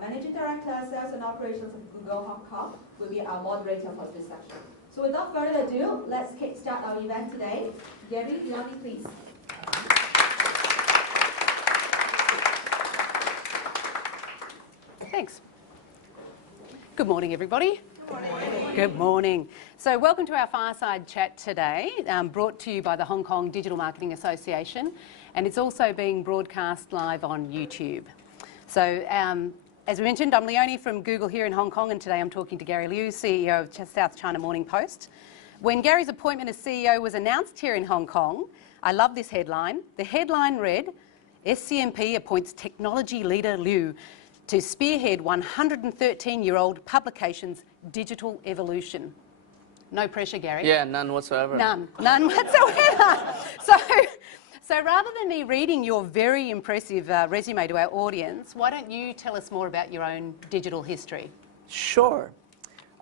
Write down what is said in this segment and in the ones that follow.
Managing Director, Sales and Operations of Google Hong Kong, will be our moderator for this session. So without further ado, let's kickstart our event today. Gary, Leonie, please. Thanks. Good morning, everybody. Good morning. Good morning. So welcome to our Fireside Chat today, brought to you by the Hong Kong Digital Marketing Association, and it's also being broadcast live on YouTube. So as we mentioned, I'm Leonie from Google here in Hong Kong, and today I'm talking to Gary Liu, CEO of South China Morning Post. When Gary's appointment as CEO was announced here in Hong Kong, I love this headline. The headline read, SCMP appoints technology leader Liu to spearhead 113-year-old publication's digital evolution. No pressure, Gary. Yeah, none whatsoever. None whatsoever. So rather than me reading your very impressive resume to our audience, why don't you tell us more about your own digital history? Sure.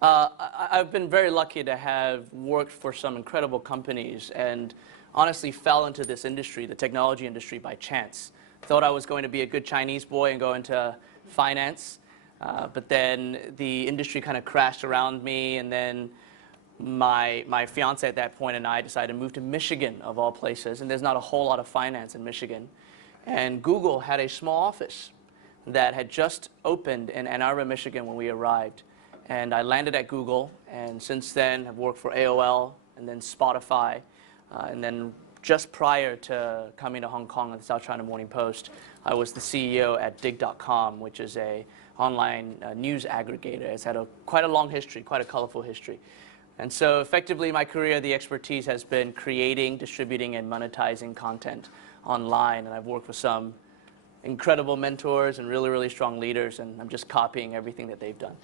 I've been very lucky to have worked for some incredible companies and honestly fell into this industry, the technology industry, by chance. Thought I was going to be a good Chinese boy and go into finance, but then the industry kind of crashed around me, and then my fiance at that point and I decided to move to Michigan, of all places, and there's not a whole lot of finance in Michigan. And Google had a small office that had just opened in Ann Arbor, Michigan when we arrived. And I landed at Google, and since then have worked for AOL and then Spotify, and then just prior to coming to Hong Kong at the South China Morning Post, I was the CEO at dig.com, which is a online news aggregator. It's had quite a long history, quite a colorful history. And so effectively my career, the expertise has been creating, distributing, and monetizing content online. And I've worked with some incredible mentors and really, really strong leaders, and I'm just copying everything that they've done.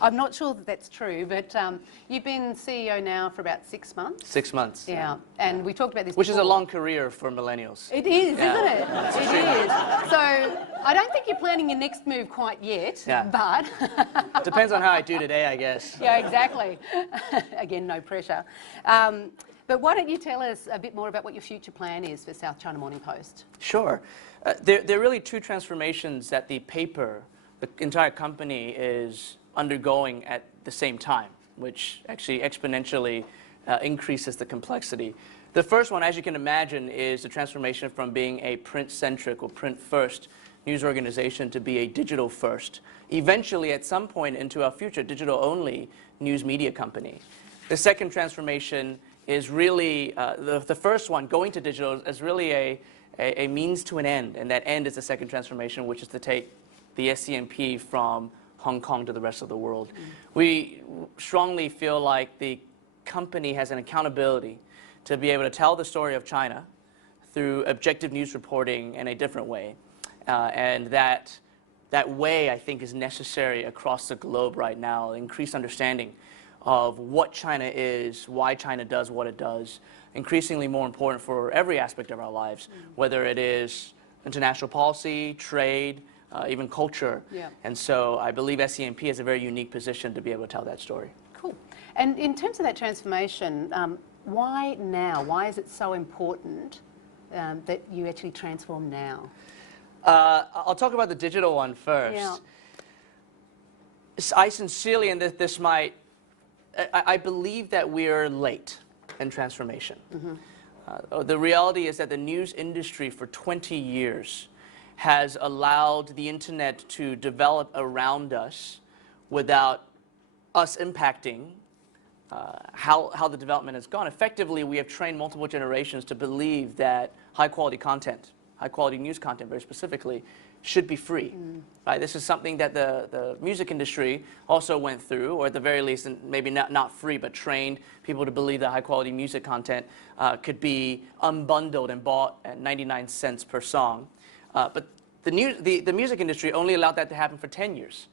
I'm not sure that that's true, but you've been CEO now for about 6 months? 6 months. Yeah, and we talked about this Which before. is a long career for millennials. It is, yeah. Isn't it? It is. So I don't think you're planning your next move quite yet, yeah. but... Depends on how I do today, I guess. Yeah, exactly. Again, no pressure. But why don't you tell us a bit more about what your future plan is for South China Morning Post? Sure. There are really two transformations that the paper, the entire company, is undergoing at the same time, which actually exponentially increases the complexity. The first one, as you can imagine, is the transformation from being a print-centric or print-first news organization to be a digital-first, eventually at some point into our future digital-only news media company. The second transformation is really, the first one, going to digital, is really a means to an end, and that end is the second transformation, which is to take the SCMP from Hong Kong to the rest of the world. We strongly feel like the company has an accountability to be able to tell the story of China through objective news reporting in a different way, and that way, I think, is necessary across the globe right now. Increased understanding of what China is, why China does what it does, increasingly more important for every aspect of our lives, whether it is international policy, trade, even culture. Yeah. And so I believe SCMP is a very unique position to be able to tell that story. Cool. And in terms of that transformation, why now? Why is it so important that you actually transform now? I'll talk about the digital one first. Yeah. I sincerely, and this might, I believe that we're late in transformation. The reality is that the news industry for 20 years has allowed the internet to develop around us without us impacting how the development has gone. Effectively, we have trained multiple generations to believe that high-quality content, high-quality news content very specifically, should be free. Right? This is something that the music industry also went through, or at the very least, and maybe not free, but trained people to believe that high-quality music content could be unbundled and bought at 99 cents per song. But the music industry only allowed that to happen for 10 years.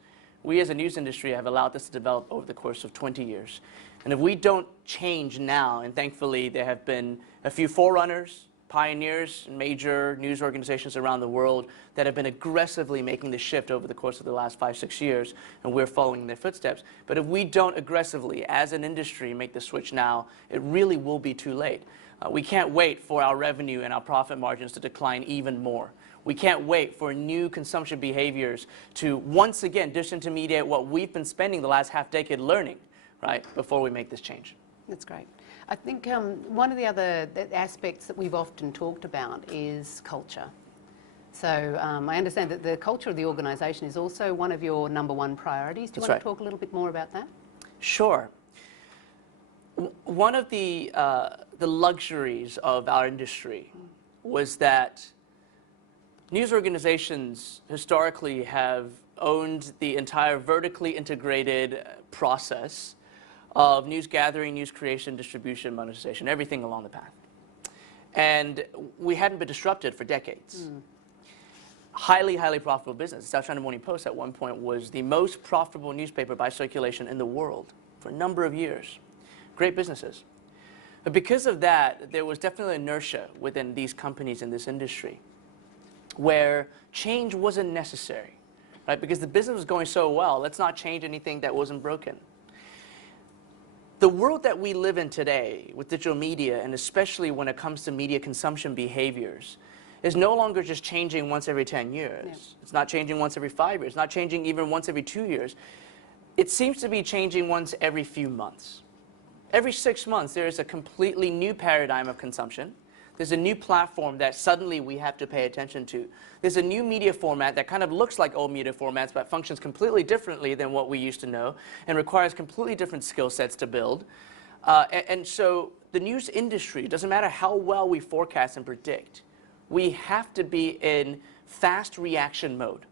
We as a news industry have allowed this to develop over the course of 20 years. And if we don't change now, and thankfully there have been a few forerunners, pioneers, major news organizations around the world that have been aggressively making the shift over the course of the last 5-6 years, and we're following in their footsteps. But if we don't aggressively, as an industry, make the switch now, it really will be too late. We can't wait for our revenue and our profit margins to decline even more. We can't wait for new consumption behaviors to once again disintermediate what we've been spending the last half-decade learning, right, before we make this change. That's great. I think one of the other aspects that we've often talked about is culture. So I understand that the culture of the organisation is also one of your #1 priorities. Do you want to talk a little bit more about that? Sure. One of the luxuries of our industry was that news organizations historically have owned the entire vertically integrated process of news gathering, news creation, distribution, monetization, everything along the path. And we hadn't been disrupted for decades. Highly, highly profitable business. South China Morning Post at one point was the most profitable newspaper by circulation in the world for a number of years. Great businesses. But because of that, there was definitely inertia within these companies in this industry where change wasn't necessary, right? Because the business was going so well, let's not change anything that wasn't broken. The world that we live in today with digital media, and especially when it comes to media consumption behaviors, is no longer just changing once every 10 years. Yeah. It's not changing once every 5 years. It's not changing even once every 2 years. It seems to be changing once every few months. Every 6 months, there is a completely new paradigm of consumption. There's a new platform that suddenly we have to pay attention to. There's a new media format that kind of looks like old media formats, but functions completely differently than what we used to know and requires completely different skill sets to build. And so the news industry, doesn't matter how well we forecast and predict, we have to be in fast reaction mode,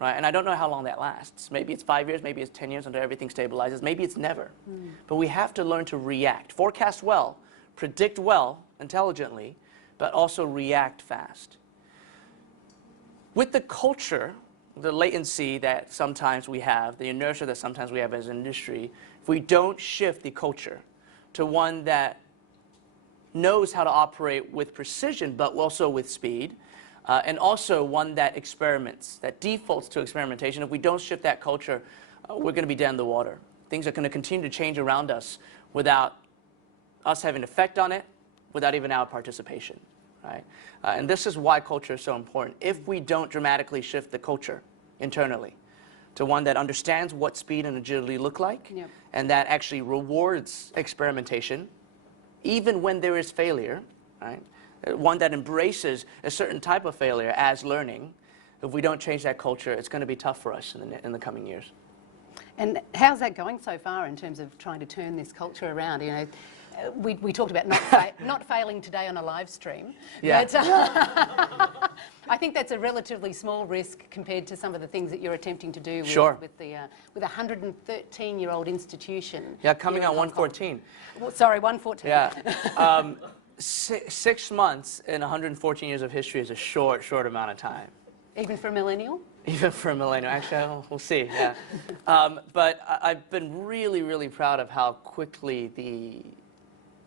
right? And I don't know how long that lasts. Maybe it's 5 years, maybe it's 10 years until everything stabilizes, maybe it's never. But we have to learn to react, forecast well, predict well, intelligently, but also react fast. With the culture, the latency that sometimes we have, the inertia that sometimes we have as an industry, if we don't shift the culture to one that knows how to operate with precision, but also with speed, and also one that experiments, that defaults to experimentation, if we don't shift that culture, we're going to be dead in the water. Things are going to continue to change around us without us having an effect on it, without even our participation, right? And this is why culture is so important. If we don't dramatically shift the culture internally to one that understands what speed and agility look like, Yep. and that actually rewards experimentation, even when there is failure, right? One that embraces a certain type of failure as learning, if we don't change that culture, it's going to be tough for us in the coming years. And how's that going so far in terms of trying to turn this culture around? You know, we talked about not failing today on a live stream. Yeah. But, I think that's a relatively small risk compared to some of the things that you're attempting to do with, Sure. with a 113-year-old institution. Yeah, coming here on in Hong Kong. 114. Well, sorry, 114. Yeah. 6 months in 114 years of history is a short amount of time. Even for a millennial? Even for a millennial. Actually, we'll see. Yeah. But I've been really, really proud of how quickly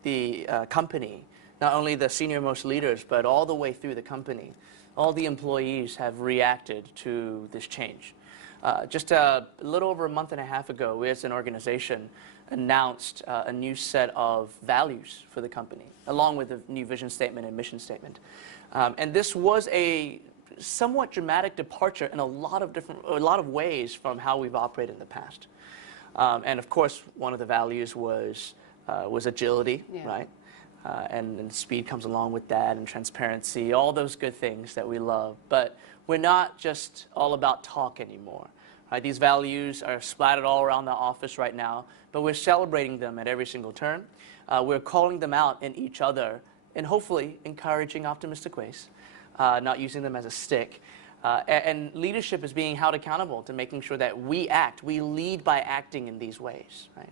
the company, not only the senior-most leaders, but all the way through the company, all the employees have reacted to this change. Just a little over a month and a half ago, we as an organization announced a new set of values for the company, along with a new vision statement and mission statement. And this was a somewhat dramatic departure in a lot of ways from how we've operated in the past. And of course, one of the values was agility, Yeah. right? And speed comes along with that, and transparency, all those good things that we love. But we're not just all about talk anymore. Right? These values are splattered all around the office right now, but we're celebrating them at every single turn. We're calling them out in each other, and hopefully encouraging optimistic ways, not using them as a stick. And leadership is being held accountable to making sure that we lead by acting in these ways. Right?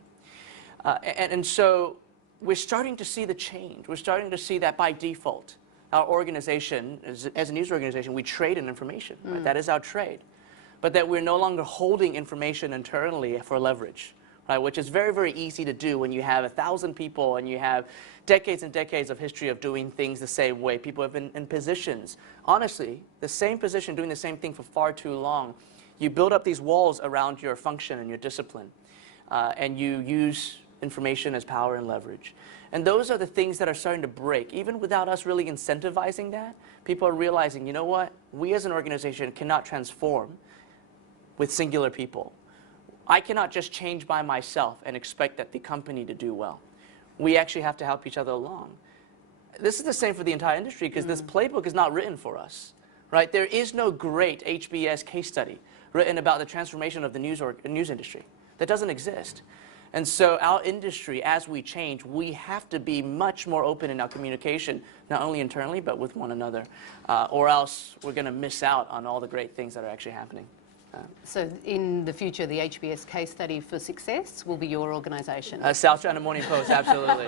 And so we're starting to see the change. We're starting to see that by default, our organization, as a news organization, we trade in information. Right? That is our trade. But that we're no longer holding information internally for leverage, right? Which is very, very easy to do when you have 1,000 people and you have decades and decades of history of doing things the same way. People have been in positions, honestly, the same position, doing the same thing for far too long. You build up these walls around your function and your discipline, and you use information as power and leverage. And those are the things that are starting to break. Even without us really incentivizing that, people are realizing, you know what? We as an organization cannot transform with singular people. I cannot just change by myself and expect that the company to do well. We actually have to help each other along. This is the same for the entire industry because this playbook is not written for us, right? There is no great HBS case study written about the transformation of the news industry. That doesn't exist. And so our industry, as we change, we have to be much more open in our communication, not only internally, but with one another, or else we're going to miss out on all the great things that are actually happening. So in the future, the HBS case study for success will be your organisation? South China Morning Post, absolutely.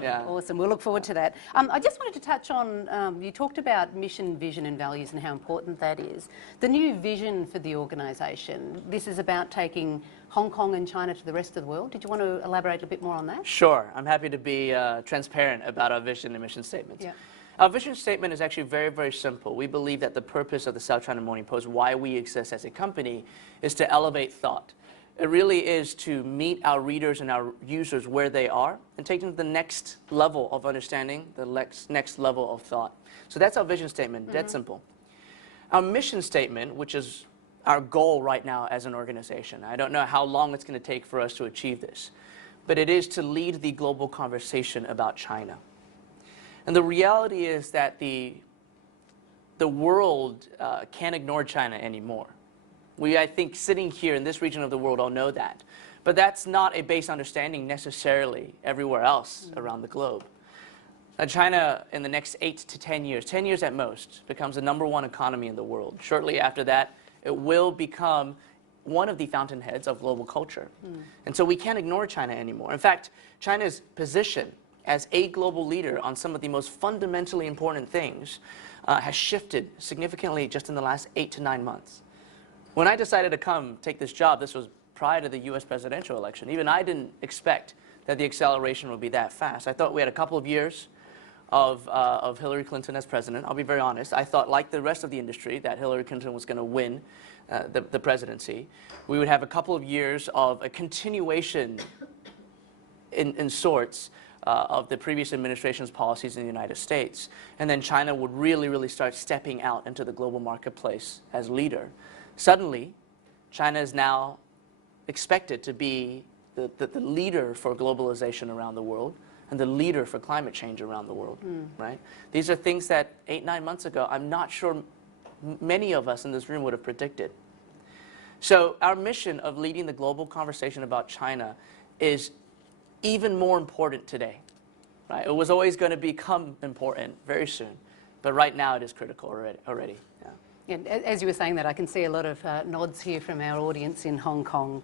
Yeah. Awesome. We'll look forward to that. I just wanted to touch on, you talked about mission, vision and values and how important that is. The new vision for the organisation, this is about taking Hong Kong and China to the rest of the world. Did you want to elaborate a bit more on that? Sure. I'm happy to be transparent about our vision and mission statements. Yeah. Our vision statement is actually very, very simple. We believe that the purpose of the South China Morning Post, why we exist as a company, is to elevate thought. It really is to meet our readers and our users where they are and take them to the next level of understanding, the next level of thought. So that's our vision statement, dead simple. Our mission statement, which is our goal right now as an organization, I don't know how long it's going to take for us to achieve this, but it is to lead the global conversation about China. And the reality is that the world can't ignore China anymore. We, I think, sitting here in this region of the world all know that. But that's not a base understanding necessarily everywhere else around the globe. China, in the next 8 to 10 years at most, becomes the #1 economy in the world. Shortly after that, it will become one of the fountainheads of global culture. And so we can't ignore China anymore. In fact, China's position as a global leader on some of the most fundamentally important things has shifted significantly just in the last 8 to 9 months. When I decided to come take this job, this was prior to the US presidential election. Even I didn't expect that the acceleration would be that fast. I thought we had a couple of years of Hillary Clinton as president. I'll be very honest. I thought, like the rest of the industry, that Hillary Clinton was going to win the presidency. We would have a couple of years of a continuation in sorts of the previous administration's policies in the United States. And then China would really start stepping out into the global marketplace as leader. Suddenly, China is now expected to be the leader for globalization around the world and the leader for climate change around the world, right? These are things that 8, 9 months ago, I'm not sure many of us in this room would have predicted. So our mission of leading the global conversation about China is even more important today, right? It was always going to become important very soon, but right now it is critical already. Yeah. And as you were saying that, I can see a lot of nods here from our audience in Hong Kong.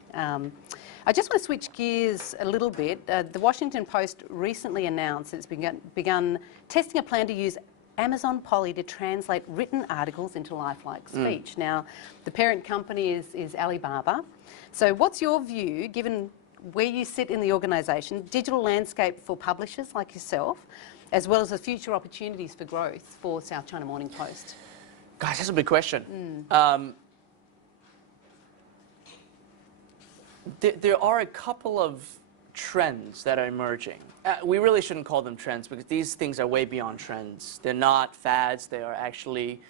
I just want to switch gears a little bit. The Washington Post recently announced it's begun testing a plan to use Amazon Polly to translate written articles into lifelike speech. Now, the parent company is Alibaba. So what's your view, given where you sit in the organisation, digital landscape for publishers like yourself, as well as the future opportunities for growth for South China Morning Post? Gosh, that's a big question. There are a couple of trends that are emerging. We really shouldn't call them trends because these things are way beyond trends. They're not fads. They are actually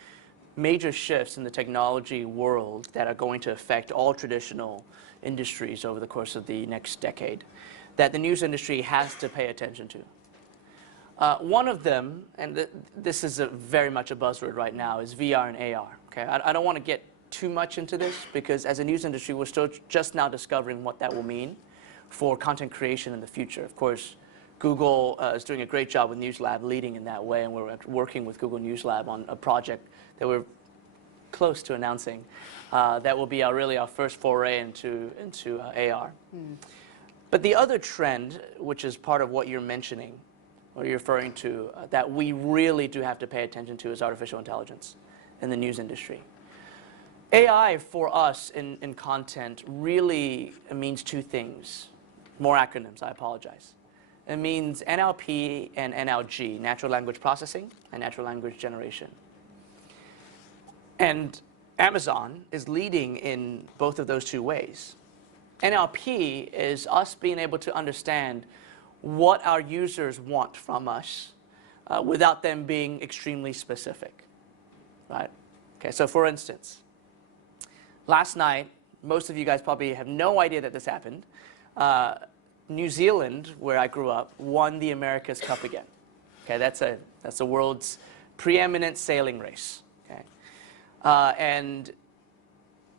major shifts in the technology world that are going to affect all traditional industries over the course of the next decade that the news industry has to pay attention to. One of them, and this is very much a buzzword right now, is VR and AR. Okay, I don't want to get too much into this because as a news industry, we're still just now discovering what that will mean for content creation in the future. Of course, Google is doing a great job with NewsLab leading in that way, and we're working with Google NewsLab on a project that we're close to announcing that will be really our first foray into AR. But the other trend, which is part of what you're mentioning, or you're referring to, that we really do have to pay attention to is artificial intelligence in the news industry. AI for us in content really means two things. More acronyms, I apologize. It means NLP and NLG, natural language processing and natural language generation. And Amazon is leading in both of those two ways. NLP is us being able to understand what our users want from us without them being extremely specific, right? Okay, so for instance, last night, most of you guys probably have no idea that this happened. New Zealand, where I grew up, won the America's Cup again. Okay, that's the world's preeminent sailing race. Okay, and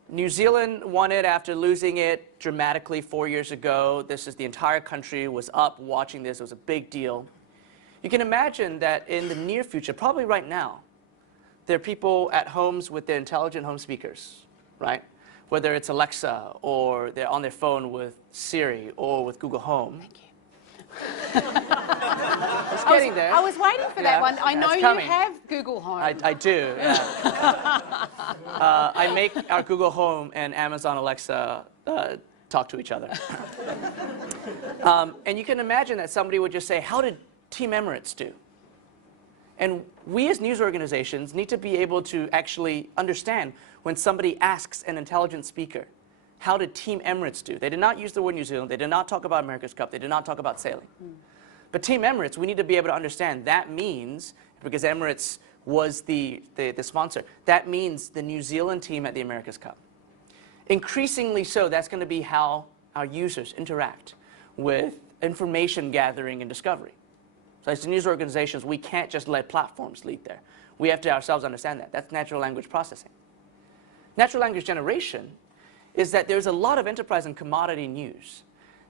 New Zealand won it after losing it dramatically 4 years ago. The entire country was up watching this. It was a big deal. You can imagine that in the near future, probably right now, there are people at homes with their intelligent home speakers, right? Whether it's Alexa or they're on their phone with Siri or with Google Home. Thank you. It's getting there. I was waiting for that one. I know you coming. have Google Home. I do, yeah. I make our Google Home and Amazon Alexa talk to each other. And you can imagine that somebody would just say, how did Team Emirates do? And we as news organizations need to be able to actually understand when somebody asks an intelligent speaker, how did Team Emirates do? They did not use the word New Zealand. They did not talk about America's Cup. They did not talk about sailing. But Team Emirates, we need to be able to understand that means, because Emirates was the sponsor, that means the New Zealand team at the America's Cup. Increasingly so, that's going to be how our users interact with information gathering and discovery. So as news organizations, we can't just let platforms lead there. We have to ourselves understand that. That's natural language processing. Natural language generation is that there's a lot of enterprise and commodity news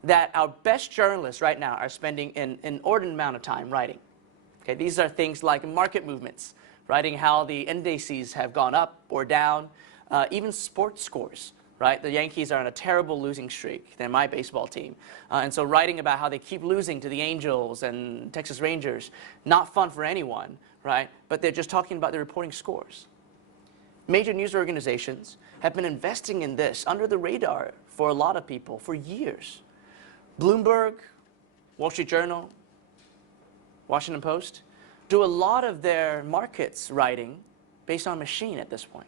that our best journalists right now are spending an inordinate amount of time writing. Okay, these are things like market movements, writing how the indices have gone up or down, even sports scores. Right? The Yankees are on a terrible losing streak. They're my baseball team. And so writing about how they keep losing to the Angels and Texas Rangers, not fun for anyone, right? But they're just talking about the reporting scores. Major news organizations have been investing in this under the radar for a lot of people for years. Bloomberg, Wall Street Journal, Washington Post do a lot of their markets writing based on machine at this point.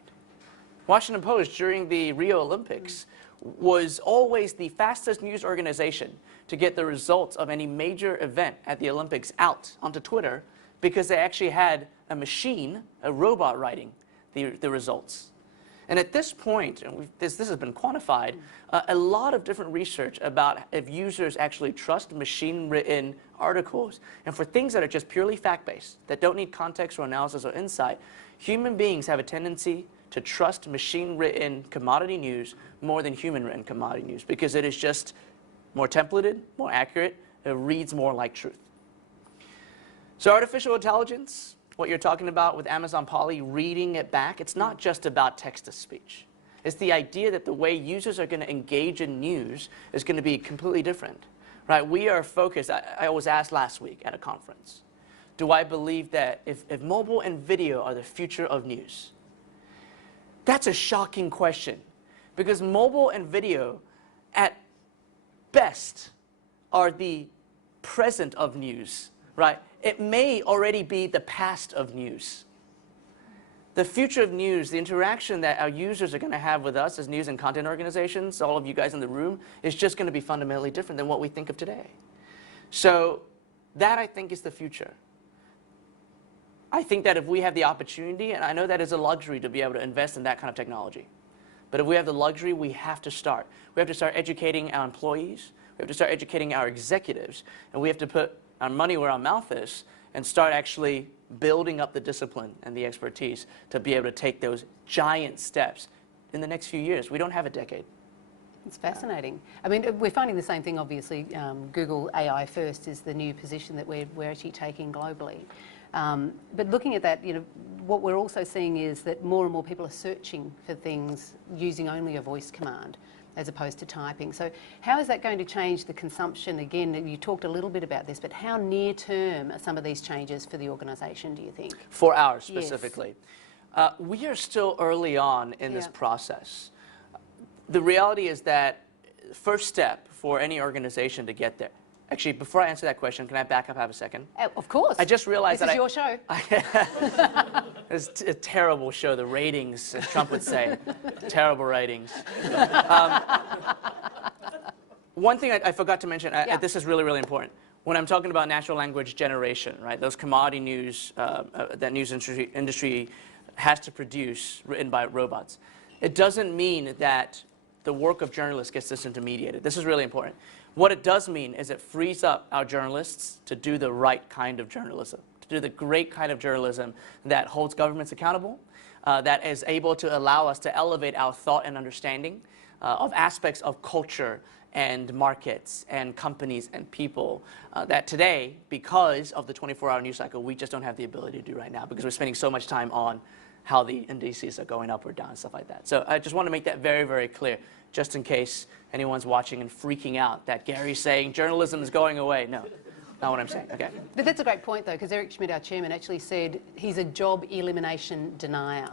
Washington Post, during the Rio Olympics, was always the fastest news organization to get the results of any major event at the Olympics out onto Twitter because they actually had a machine, a robot, writing the results. And at this point, and this has been quantified, a lot of different research about if users actually trust machine-written articles. And for things that are just purely fact-based, that don't need context or analysis or insight, human beings have a tendency to trust machine-written commodity news more than human-written commodity news because it is just more templated, more accurate, it reads more like truth. So artificial intelligence, what you're talking about with Amazon Polly, reading it back, it's not just about text-to-speech. It's the idea that the way users are going to engage in news is going to be completely different. Right? We are focused, I was asked last week at a conference, do I believe that if mobile and video are the future of news? That's a shocking question because mobile and video at best are the present of news, right? It may already be the past of news. The future of news, the interaction that our users are going to have with us as news and content organizations, all of you guys in the room, is just going to be fundamentally different than what we think of today. So that, I think, is the future. I think that if we have the opportunity, and I know that is a luxury to be able to invest in that kind of technology, but if we have the luxury, we have to start. We have to start educating our employees, we have to start educating our executives, and we have to put our money where our mouth is and start actually building up the discipline and the expertise to be able to take those giant steps in the next few years. We don't have a decade. It's fascinating. I mean, we're finding the same thing, obviously. Google AI first is the new position that we're actually taking globally. But looking at that, you know, what we're also seeing is that more and more people are searching for things using only a voice command as opposed to typing. So how is that going to change the consumption? Again, you talked a little bit about this, but how near term are some of these changes for the organisation, do you think? For ours specifically. Yes. We are still early on in this process. The reality is that first step for any organization to get there. Actually, before I answer that question, can I back up half a second? Of course. I just realized this is your show. It's a terrible show. The ratings, as Trump would say, terrible ratings. One thing I forgot to mention, this is really, really important. when I'm talking about natural language generation, right, those commodity news that news industry has to produce written by robots, it doesn't mean that the work of journalists gets disintermediated. This is really important. What it does mean is it frees up our journalists to do the right kind of journalism, to do the great kind of journalism that holds governments accountable, that is able to allow us to elevate our thought and understanding of aspects of culture and markets and companies and people that today, because of the 24-hour news cycle, we just don't have the ability to do right now because we're spending so much time on how the indices are going up or down, stuff like that. So I just want to make that very, very clear, just in case anyone's watching and freaking out that Gary's saying journalism is going away. No, not what I'm saying. Okay. But that's a great point, though, because Eric Schmidt, our chairman, actually said he's a job elimination denier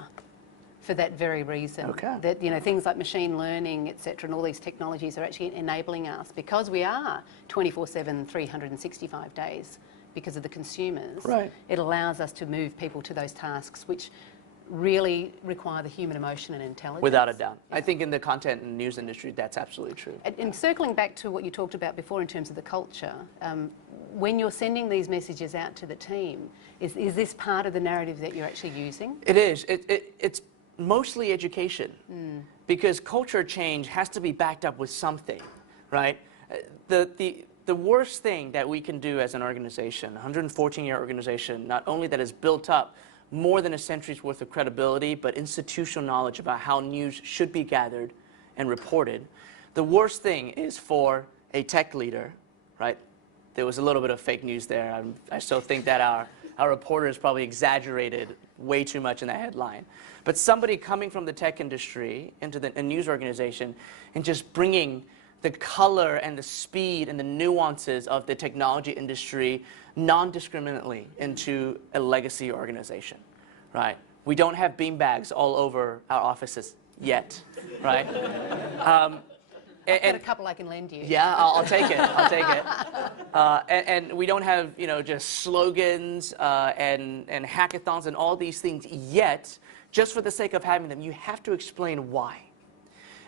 for that very reason. Okay. That, you know, things like machine learning, et cetera, and all these technologies are actually enabling us, because we are 24/7, 365 days because of the consumers. Right. It allows us to move people to those tasks which really require the human emotion and intelligence. Without a doubt. I think in the content and news industry, that's absolutely true. And circling back to what you talked about before in terms of the culture, when you're sending these messages out to the team, is this part of the narrative that you're actually using? It is. It's mostly education, because culture change has to be backed up with something, right? The worst thing that we can do as an organization, a 114-year organization, not only that is built up more than a century's worth of credibility, but institutional knowledge about how news should be gathered and reported. The worst thing is for a tech leader, right? There was a little bit of fake news there. I still think that our reporters probably exaggerated way too much in that headline. But somebody coming from the tech industry into a news organization and just bringing the color and the speed and the nuances of the technology industry non-discriminately into a legacy organization, right? We don't have beanbags all over our offices yet, right? I've got a couple I can lend you. Yeah, I'll take it. I'll take it. And we don't have, you know, just slogans and hackathons and all these things yet. Just for the sake of having them, you have to explain why.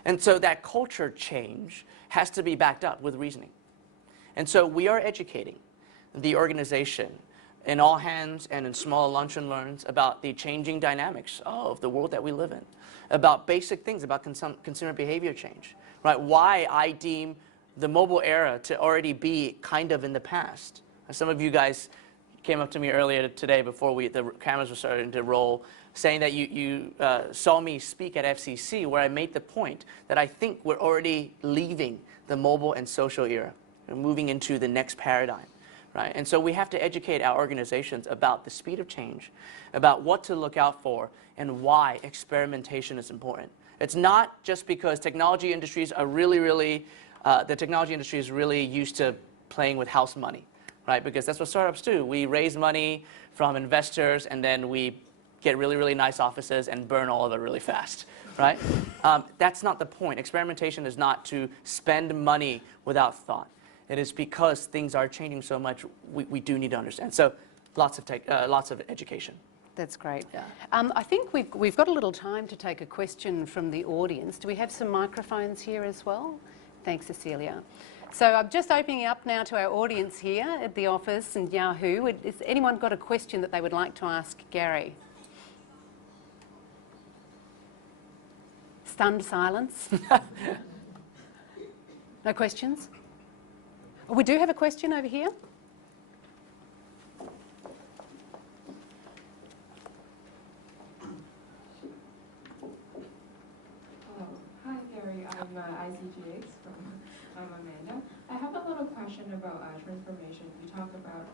And so that culture change has to be backed up with reasoning. And so we are educating the organization in all hands and in small lunch and learns about the changing dynamics of the world that we live in, about basic things, about consumer behavior change, right? Why I deem the mobile era to already be kind of in the past. Some of you guys came up to me earlier today before the cameras were starting to roll, saying that you saw me speak at FCC, where I made the point that I think we're already leaving the mobile and social era and moving into the next paradigm. Right? And so we have to educate our organizations about the speed of change, about what to look out for, and why experimentation is important. It's not just because technology industries are the technology industry is really used to playing with house money, right? Because that's what startups do. We raise money from investors, and then we get really, really nice offices and burn all of it really fast, right? That's not the point. Experimentation is not to spend money without thought. It is because things are changing so much, we do need to understand. So lots of education. That's great. Yeah. I think we've got a little time to take a question from the audience. Do we have some microphones here as well? Thanks, Cecilia. So I'm just opening up now to our audience here at the office and Yahoo. Has anyone got a question that they would like to ask Gary? Stunned silence. No questions? We do have a question over here. Hi Gary, I'm ICGX I'm Amanda. I have a little question about transformation. You talk about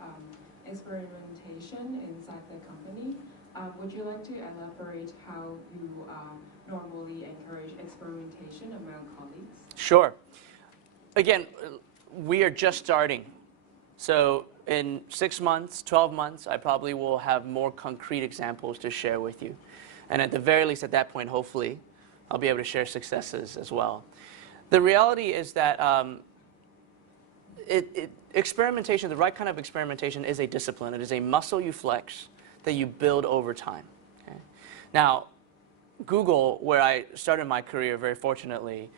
experimentation inside the company. Would you like to elaborate how you normally encourage experimentation among colleagues? Sure. Again, we are just starting. So in 6 months, 12 months, I probably will have more concrete examples to share with you. And at the very least, at that point, hopefully, I'll be able to share successes as well. The reality is that experimentation, the right kind of experimentation, is a discipline. It is a muscle you flex that you build over time. Okay? Now, Google, where I started my career, very fortunately,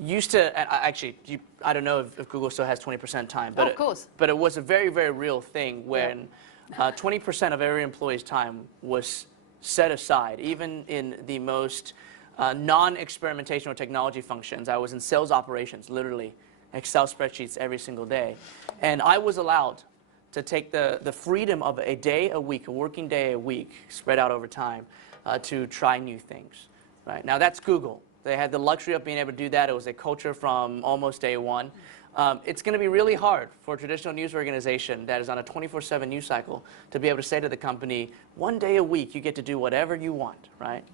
used to, and actually, I don't know if Google still has 20% time, but of course. but it was a very, very real thing when 20% of every employee's time was set aside, even in the most non-experimentational technology functions. I was in sales operations, literally, Excel spreadsheets every single day. And I was allowed to take the freedom of a day a week, a working day a week, spread out over time, to try new things. Right? Now, that's Google. They had the luxury of being able to do that. It was a culture from almost day one. It's going to be really hard for a traditional news organization that is on a 24/7 news cycle to be able to say to the company, one day a week you get to do whatever you want, right?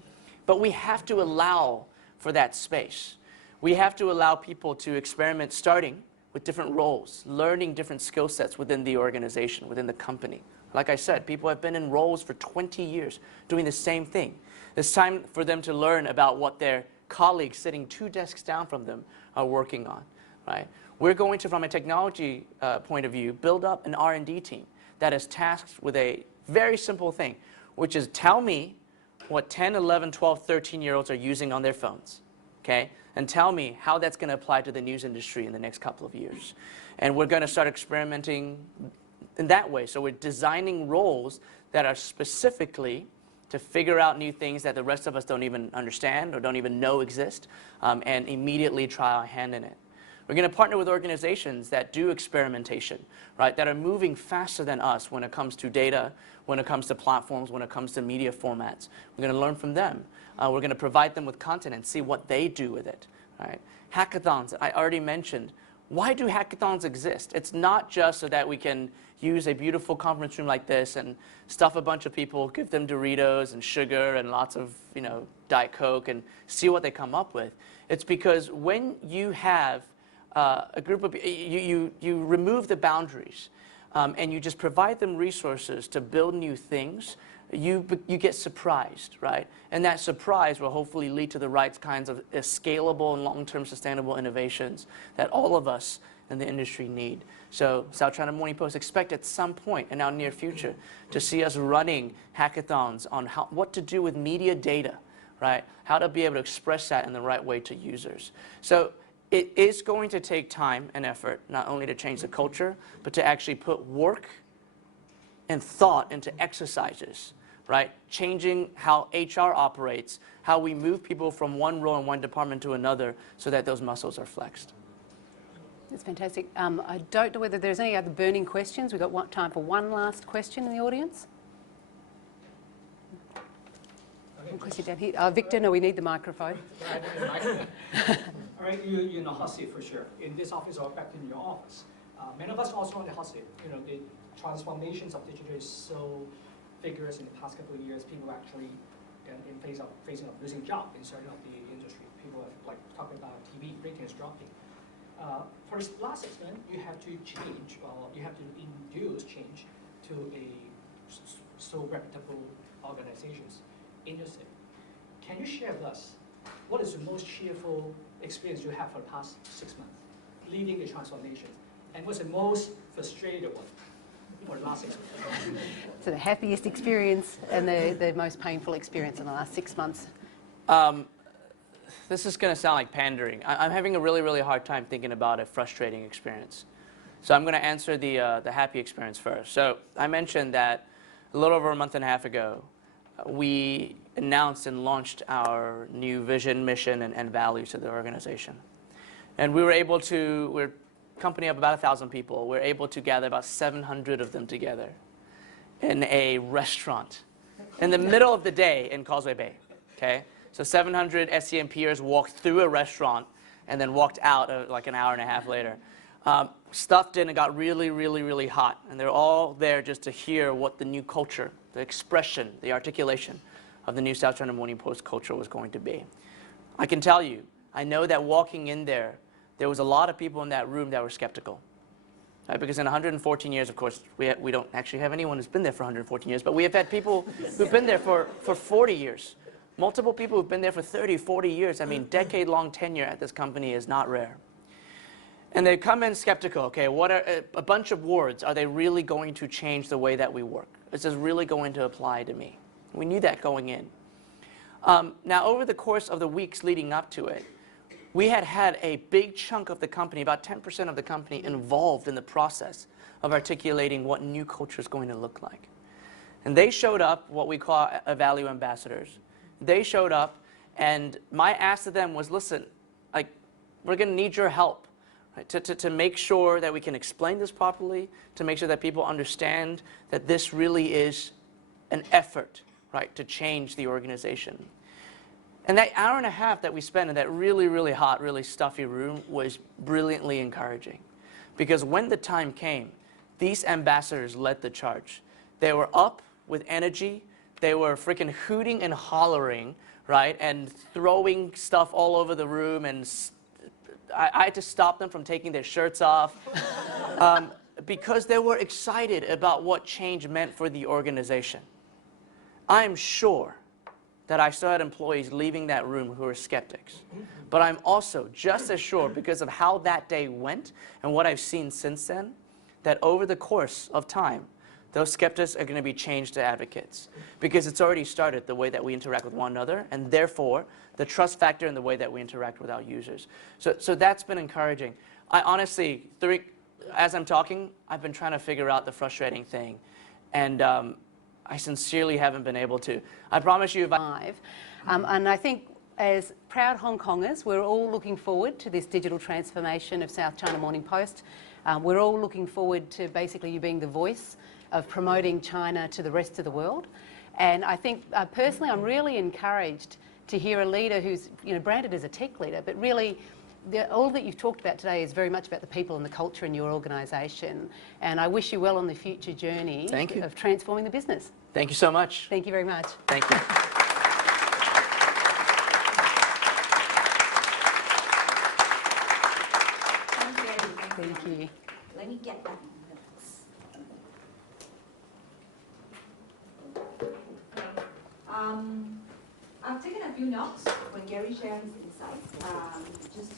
But we have to allow for that space. We have to allow people to experiment starting with different roles, learning different skill sets within the organization, within the company. Like I said, people have been in roles for 20 years doing the same thing. It's time for them to learn about what their colleagues sitting 2 desks down from them are working on, right? We're going to, from a technology point of view, build up an R&D team that is tasked with a very simple thing, which is tell me what 10, 11, 12, 13-year-olds are using on their phones, okay? And tell me how that's going to apply to the news industry in the next couple of years. And we're going to start experimenting in that way. So we're designing roles that are specifically to figure out new things that the rest of us don't even understand or don't even know exist, and immediately try our hand in it. We're going to partner with organizations that do experimentation, right, that are moving faster than us when it comes to data, when it comes to platforms, when it comes to media formats. We're going to learn from them. We're going to provide them with content and see what they do with it. Right? Hackathons, I already mentioned. Why do hackathons exist? It's not just so that we can use a beautiful conference room like this and stuff a bunch of people, give them Doritos and sugar and lots of, Diet Coke and see what they come up with. It's because when you have a group of, you remove the boundaries and you just provide them resources to build new things, you get surprised, right? And that surprise will hopefully lead to the right kinds of scalable and long-term sustainable innovations that all of us in the industry need. So South China Morning Post expect at some point in our near future to see us running hackathons on what to do with media data, right? How to be able to express that in the right way to users. So it is going to take time and effort, not only to change the culture, but to actually put work and thought into exercises, right? Changing how HR operates, how we move people from one role in one department to another so that those muscles are flexed. That's fantastic. I don't know whether there's any other burning questions. We've got time for one last question in the audience. One question down here. Victor, no, we need the microphone. All right, you're in the hot seat for sure. In this office or back in your office. Many of us also on the hot seat. The transformations of digital is so vigorous in the past couple of years. People actually, in facing of losing job in certain of the industry. People are talking about TV ratings dropping. For the last 6 months, you have to change, or you have to induce change to a so reputable organizations industry. Can you share with us what is the most cheerful experience you have for the past 6 months, leading the transformation, and what's the most frustrated one for the last 6 months? So the happiest experience and the most painful experience in the last 6 months. This is going to sound like pandering. I'm having a really, really hard time thinking about a frustrating experience. So I'm going to answer the happy experience first. So I mentioned that a little over a month and a half ago, we announced and launched our new vision, mission, and values to the organization. And we were able to, we're a company of about 1,000 people. We're able to gather about 700 of them together in a restaurant in the middle of the day in Causeway Bay, okay? So 700 SCMPers walked through a restaurant and then walked out like an hour and a half later. Stuffed in and got really, really, really hot. And they're all there just to hear what the new culture, the expression, the articulation of the new South China Morning Post culture was going to be. I can tell you, I know that walking in there was a lot of people in that room that were skeptical. Right? Because in 114 years, of course, we don't actually have anyone who's been there for 114 years, but we have had people who've been there for 40 years. Multiple people who've been there for 30, 40 years. I mean, decade-long tenure at this company is not rare. And they come in skeptical. Okay, what are a bunch of words? Are they really going to change the way that we work? Is this really going to apply to me? We knew that going in. Now, over the course of the weeks leading up to it, we had a big chunk of the company, about 10% of the company, involved in the process of articulating what new culture is going to look like. And they showed up, what we call a value ambassadors. They showed up, and my ask to them was, listen, like, we're going to need your help, right, to make sure that we can explain this properly, to make sure that people understand that this really is an effort, right, to change the organization. And that hour and a half that we spent in that really, really hot, really stuffy room was brilliantly encouraging. Because when the time came, these ambassadors led the charge. They were up with energy. They were freaking hooting and hollering, right, and throwing stuff all over the room. And I had to stop them from taking their shirts off because they were excited about what change meant for the organization. I'm sure that I still had employees leaving that room who were skeptics. But I'm also just as sure, because of how that day went and what I've seen since then, that over the course of time, those skeptics are going to be changed to advocates. Because it's already started the way that we interact with one another, and therefore, the trust factor in the way that we interact with our users. So that's been encouraging. I honestly, as I'm talking, I've been trying to figure out the frustrating thing. And I sincerely haven't been able to. I promise you, and I think as proud Hong Kongers, we're all looking forward to this digital transformation of South China Morning Post. We're all looking forward to basically you being the voice of promoting China to the rest of the world. And I think personally, I'm really encouraged to hear a leader who's branded as a tech leader, but really all that you've talked about today is very much about the people and the culture in your organisation. And I wish you well on the future journey of transforming the business. Thank you so much. Thank you very much. Thank you. Thank you. Let me get that. I've taken a few notes when Gary shared his insights, just to